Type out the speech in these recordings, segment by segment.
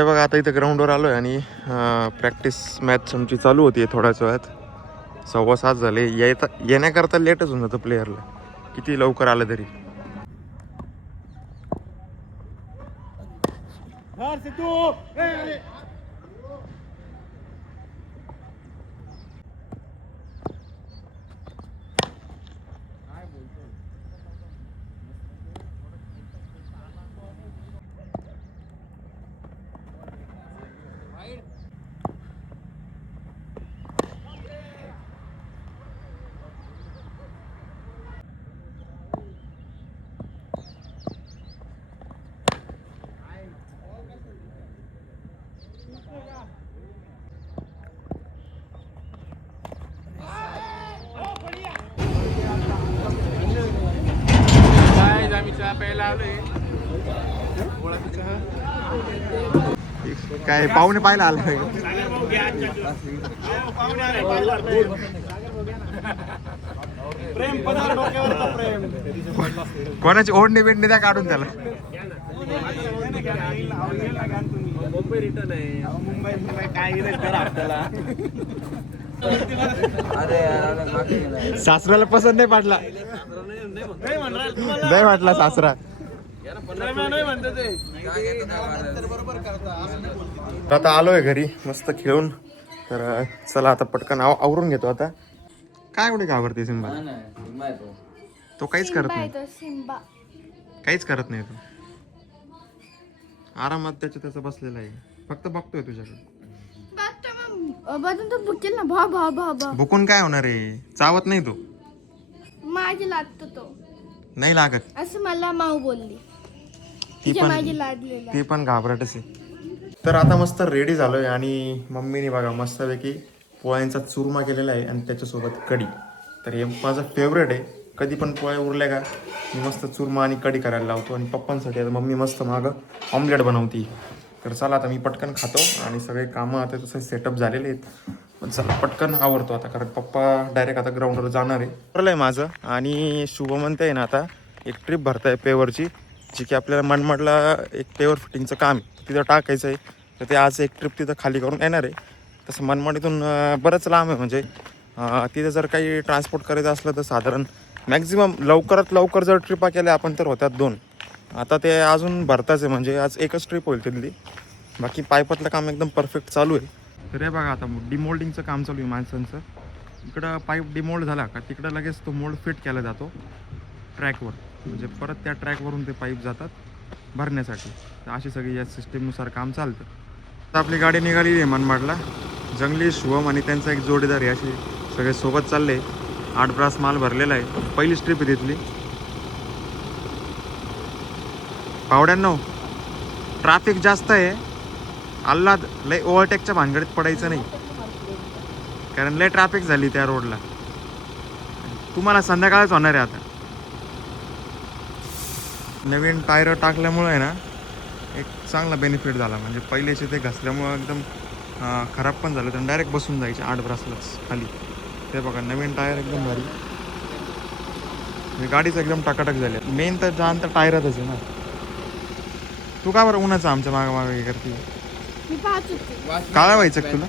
हे बघा आता इथं ग्राउंडवर आलोय आणि प्रॅक्टिस मॅच आमची चालू होती थोड्याच वेळात. 6:15 झाले. येण्याकरता लेटच होऊन जातं प्लेयरला, किती लवकर आलं तरी. काय पाहुणे पाहायला आलं. कोणाची ओढणी बिडणी द्या काढून त्याला. मुंबई रिटर्न आहे. मुंबई काय सासऱ्याला पसंत नाही पडला. नाही वाटला सासरा. आता आलोय घरी मस्त खेळून. तर चला आता पटकन आवरून घेतो. आता काय एवढे घाबरते सिम्बा? तो काहीच करत नाही. काहीच करत नाही तो. आरामात त्याचं बसलेला आहे. फक्त बघतोय तुझ्याकडे. भुकून काय होणार आहे? चावत नाही तो. माझी लागतो तो. नाही लागत असं मला माऊ बोलली. ती पण घाबरटच आहे. तर आता मस्त रेडी झालोय आणि मम्मीने बघा मस्तपैकी पोळ्यांचा चुरमा केलेला आहे आणि त्याच्यासोबत कढी. तर हे माझं फेवरेट आहे. कधी पण पोळ्या उरल्या का मी मस्त चुरमा आणि कढी करायला लावतो. आणि पप्पांसाठी आता मम्मी मस्त मागं ऑमलेट बनवती. तर चला आता मी पटकन खातो आणि सगळे कामं आता तसं सेटअप झालेले आहेत. पण चला पटकन आवरतो आता, कारण पप्पा डायरेक्ट आता ग्राउंडवर जाणार आहे. ठरलं आहे माझं. आणि शुभम म्हणते आहे ना आता एक ट्रिप भरताय पेवरची, जी की आपल्याला मनमाडला एक पेवर फिटिंगचं काम आहे तिथं टाकायचं आहे. तर ते आज एक ट्रिप तिथं खाली करून येणार आहे. तसं मनमाडीतून बरंच लांब आहे. म्हणजे तिथं जर काही ट्रान्सपोर्ट करायचं असलं तर साधारण मॅक्झिमम लवकरात लवकर जर ट्रिपा केल्या आपण तर होत्यात 2. आता ते अजून भरताच आहे. म्हणजे आज एकच ट्रिप होईल तिथली. बाकी पाईपातलं काम एकदम परफेक्ट चालू आहे. तर हे बघा आता डिमोल्डिंगचं काम चालू आहे माणसांचं. इकडं पाईप डिमोल्ड झाला का तिकडं लगेच तो मोल्ड फिट केला जातो ट्रॅकवर. म्हणजे परत त्या ट्रॅकवरून ते पाईप जातात भरण्यासाठी. तर अशी सगळी या सिस्टीमनुसार काम चालतं. तर आपली गाडी निघाली आहे मनमाडला. जंगली, शुभम आणि त्यांचा एक जोडीदार आहे. असे सगळे सोबत चालले. 8 ब्रास माल भरलेला आहे. पहिलीच ट्रिप आहे तिथली. पावड्यांनो ट्रॅफिक जास्त आहे. आल्हाद लय ओव्हरटेकच्या भानगडीत पडायचं नाही, कारण लय ट्रॅफिक झाली त्या रोडला. तुम्हाला संध्याकाळच होणार आहे. आता नवीन टायर टाकल्यामुळे आहे ना एक चांगला बेनिफिट झाला. म्हणजे पहिलेचे ते घसल्यामुळं एकदम खराब पण झालं. तर डायरेक्ट बसून जायचे 8 ब्रासलाच खाली. ते बघा नवीन टायर एकदम भारी. गाडीचं एकदम टकाटक झाले. मेन तर जाण तर टायरातच आहे ना. तू का बरं उन्हाचं आमच्या मागं मागं हे करते? काळा व्हायचं तुला?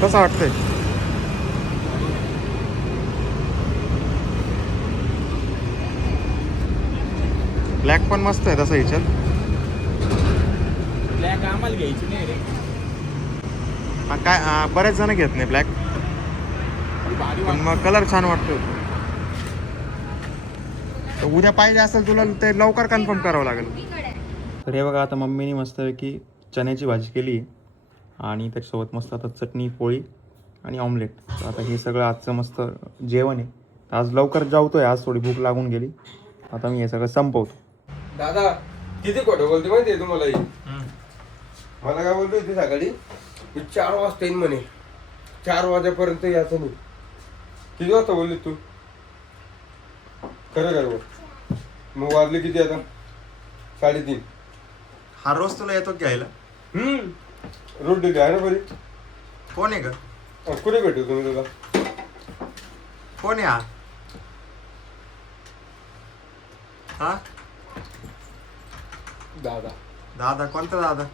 कसं वाटतंय? ब्लॅक पण मस्त आहे तसं ह्याच्यात. ब्लॅक आम्हाला घ्यायची नाही रे. काय बरेच जण घेत नाही ब्लॅक, पण मग कलर छान वाटतो. तर उद्या पाहिजे असेल तुला ते लवकर कन्फर्म करावं लागेल. तर हे बघा आता मम्मीने मस्तपैकी चण्याची भाजी केली आणि त्याच्यासोबत मस्त आता चटणी, पोळी आणि ऑमलेट. तर आता हे सगळं आजचं मस्त जेवण आहे. आज लवकर जेवतोय. आज थोडी भूक लागून गेली. आता मी हे सगळं संपवतो. दादा किती खोटं बोलते माहिती आहे तुम्हाला? मला काय बोलतोय ते सकाळी 4 वाजता येईन म्हणे. 4 वाजेपर्यंत यायचं नाही. किती वाजता बोलली तू? खरं काय बोल. मग वाजले किती आता? 3:30. हा रोज तुला येतो घ्यायला? रोड दिली आहे ना बरी. कोण आहे का? कुठे भेटू तुम्ही तुला? कोण आहे हा? दादा दादा कोणता दादा?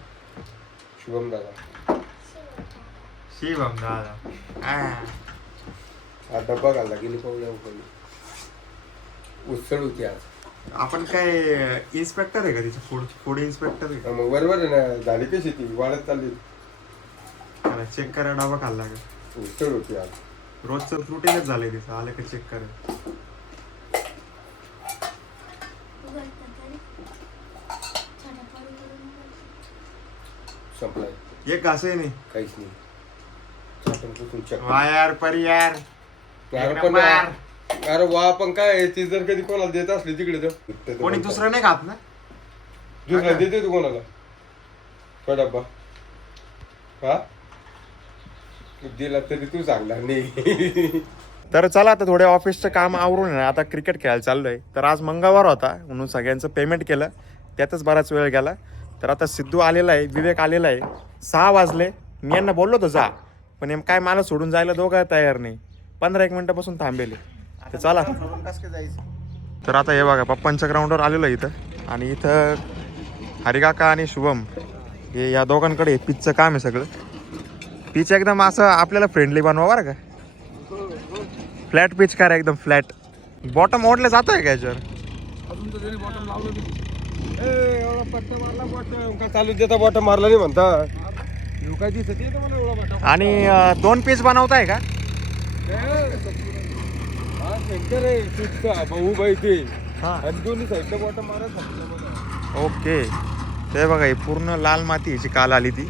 शुभम दादा. शिवम दादा. हा डब्बा घालला गेली पाहुण्या उकळली. उसळ होती आज. आपण काय इन्स्पेक्टर आहे का तिचं? फूड इन्स्पेक्टर आहे मग बरोबर आहे ना. झाली कशी ती वाढत चालली. का? चेक करा डबा खाल्ला का? उसळ होती आज. रोजचं रुटीनच झालंय तिचं. आलं का चेक करा. संपलाय. एक घासही नाही. काहीच नाही. चाटून पुसून चक्क. वा यार परी यार. अरे एक पण नंबर. अरे वा पण काय ती जर कधी कोणाला देत असली तिकडे तर कोणी दुसरं नाही खात ना? दुसरा देते तू कोणाला का डब्बा? हा दिला तरी तू सांगणार नाही. तर चला आता थोडे ऑफिसचं काम आवरून आहे ना, आता क्रिकेट खेळायला चाललोय. तर आज मंगळवार होता म्हणून सगळ्यांचं पेमेंट केलं, त्यातच बराच वेळ गेला. तर आता सिद्धू आलेला आहे, विवेक आलेला आहे. 6 वाजले. मी यांना बोललो होतो जा, पण हे काय मला सोडून जायला दोघं तयार नाही. 15-1 मिनिटापासून थांबेले. तर चला. तर आता हे बघा पप्पांच्या ग्राउंडवर आलेलो आहे इथं. आणि इथं हरिकाका आणि शुभम हे या दोघांकडे पिचचं काम आहे सगळं. पिच एकदम असं आपल्याला फ्रेंडली बनवा बरं का. फ्लॅट पिच करा एकदम फ्लॅट. बॉटम ओढलं जातोय का याच्यावर? अजून तर त्याने बॉटम लावलं नाही. एवढा पट्टा मारला बॉटम का चालू देता बॉटम मारला नाही म्हणता. काय दिसत येतं मला एवढा बॉटम. आणि 2 पीस बनवताय का? हा सेंटर आहे तुझचा भाऊ बाई ते. हा आणि दोन्ही साईडला बॉटम मारत बघा. ओके. ते बघा ही पूर्ण लाल माती ह्याची काल आली ती,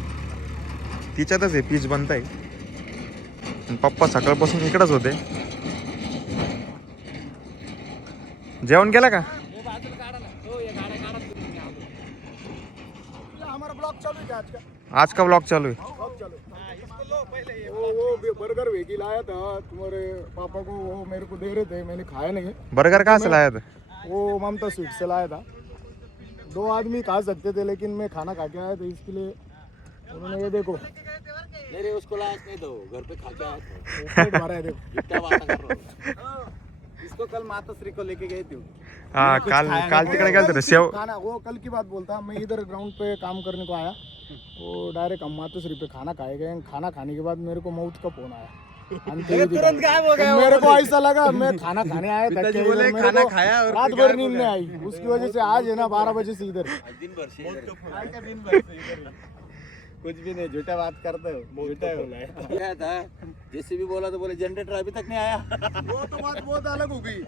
तिच्यातच हे पीच बनताय. पप्पा सकाळपासून इकडंच होते. जेवण केलं का? हमारा ब्लॉग चालू है आज का. आज का ब्लॉग चालू है? वो बर्गर वेगी लाया था तुम्हारे पापा को. वो मेरे को दे रहे थे, मैंने खाया नहीं. बर्गर कहाँ से लाया था? वो ममता स्वीट से लाया था. 2 आदमी खा सकते थे लेकिन मैं खाना खा के आया तो इसके लिए उन्होंने ये देखो. नहीं रे उसको लायक नहीं दो, घर पे खा के आया था. पेट भरा है देखो. क्या बात कर रहा हो? इसको कल माताश्री को लेके गए थे. हाँ काल तिकडे गेलते ना सेव. खाना वो कल की बात बोलता. मैं इधर ग्राउंड पे काम करने को आया. वो डायरेक्ट हम मातोश्री पे खाना खाए गए. खाना खाने के बाद मेरे को मौत का फोन आया. तुरंत गायब हो गया. मेरे को ऐसा लगा मैं खाना खाने आया था. बोले खाना खाया और रात भर नींद नहीं आई. उसकी वजह से आज है ना 12 बजे से इधर. दिन भर से कुछ भी नहीं, झूठा बात करते हो. झूठा हो क्या था. जेसीबी बोला तो बोले जनरेटर अभी तक नहीं आया. वो तो बात बहुत अलग हो गई.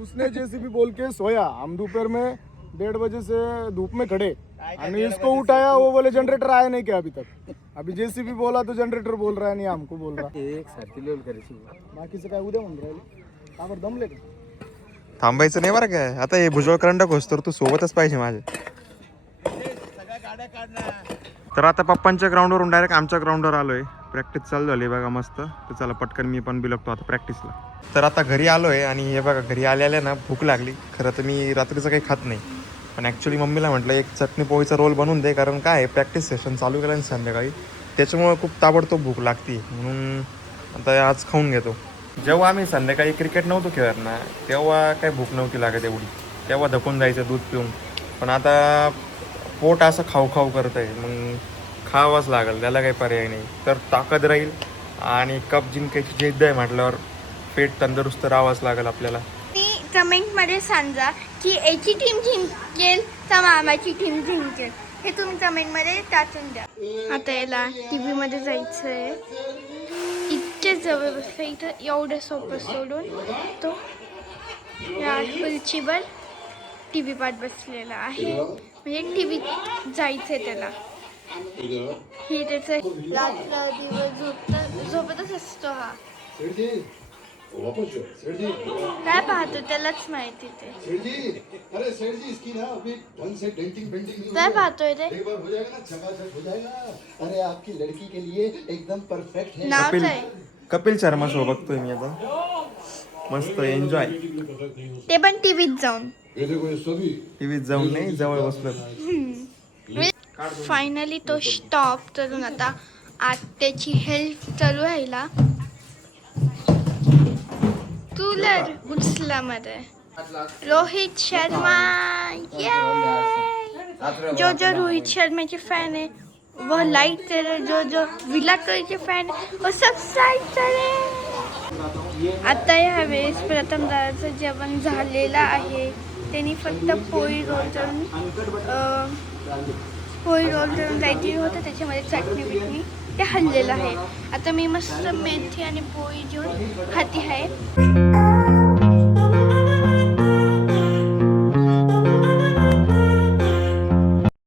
उसने जेसीबी बोल के सोया. हम दोपहर में 1:30 बजे से धूप में खड़े आणि इसको उठाया. वो बोले जनरेटर आया नहीं क्या अभी तक. अभी जेसीबी बोला तो जनरेटर बोल रहा है, नहीं हमको बोल रहा. एक सारखी लेवल करायची. बाकीचं काय उद्या म्हणून राहिले. काबर दमले का? थांबायचं नाही बरं काय. आता हे भुजबळ करंडक होस तर तू सोबतच पाहिजे माझ्या. सगळ्या गाड्या काढणार. तर आता पप्पांच्या ग्राउंडवरून डायरेक्ट आमच्या ग्राउंडवर आलोय. प्रॅक्टिस चालू झाली बघा मस्त. तर चला पटकन मी पण बिलगतो आता प्रॅक्टिसला. तर आता घरी आलोय आणि हे बघा घरी आल्याला ना भूक लागली. खरं तर मी रात्रीचं काही खात नाही, पण ॲक्च्युली मम्मीला म्हटलं एक चटणी पोळीचा रोल बनवून दे, कारण काय आहे प्रॅक्टिस सेशन चालू केलं ना संध्याकाळी, त्याच्यामुळे खूप ताबडतोब भूक लागते. म्हणून आता आज खाऊन घेतो. जेव्हा आम्ही संध्याकाळी क्रिकेट नव्हतो खेळत ना तेव्हा काही भूक नव्हती लागत एवढी. तेव्हा धकून जायचं दूध पिऊन. पण आता पोट असं खाऊ खाऊ करत आहे, मग खावाच लागेल, त्याला काही पर्याय नाही. तर ताकद राहील आणि कप जिंकायची जिद्द आहे म्हटल्यावर पेट तंदुरुस्त राहावंच लागेल आपल्याला. कमेंटमध्ये सांगा की याची टीम जिंकेल तर मामाची टीम जिंकेल. हे तुम्ही कमेंटमध्ये टाकून द्या. आता याला टी व्हीमध्ये जायचं आहे. इतके जवळ बसलं इथं एवढं सोपं सोडून तो या खुर्चीवर टी व्ही पाहत बसलेला आहे. म्हणजे टी व्ही जायचं आहे त्याला. हे त्याचं रात्र दिवस झोपतच असतो हा. काय पाहतो त्यालाच माहिती ते. काय पाहतोय रे. अरे आपकी लड़की के लिए एकदम परफेक्ट है. नाव काय. कपिल शर्मा शो बघतोय मी आता. मस्त एन्जॉय. ते पण टीव्हीत जाऊन. टीव्हीत जाऊन नाही, जवळ बसलो. फायनली तो स्टॉप करून आता त्याची हेल्थ चालू राहिला. कूलर उचला मध्ये. रोहित शर्मा ये. जो जो रोहित शर्मा के फैन है वो लाइक करे, जो जो विराट कोहली के फॅन वो सबस्क्राईब करे. आता ह्या वेळेस प्रथम दादाचं जेवण झालेलं आहे. त्यांनी फक्त पोळी रोल करून जायची होतं, त्याच्यामध्ये चटणी बिटणी ते हल्लेलं आहे. आता मी मस्त मेथी आणि पोळी घेऊन खाती आहे.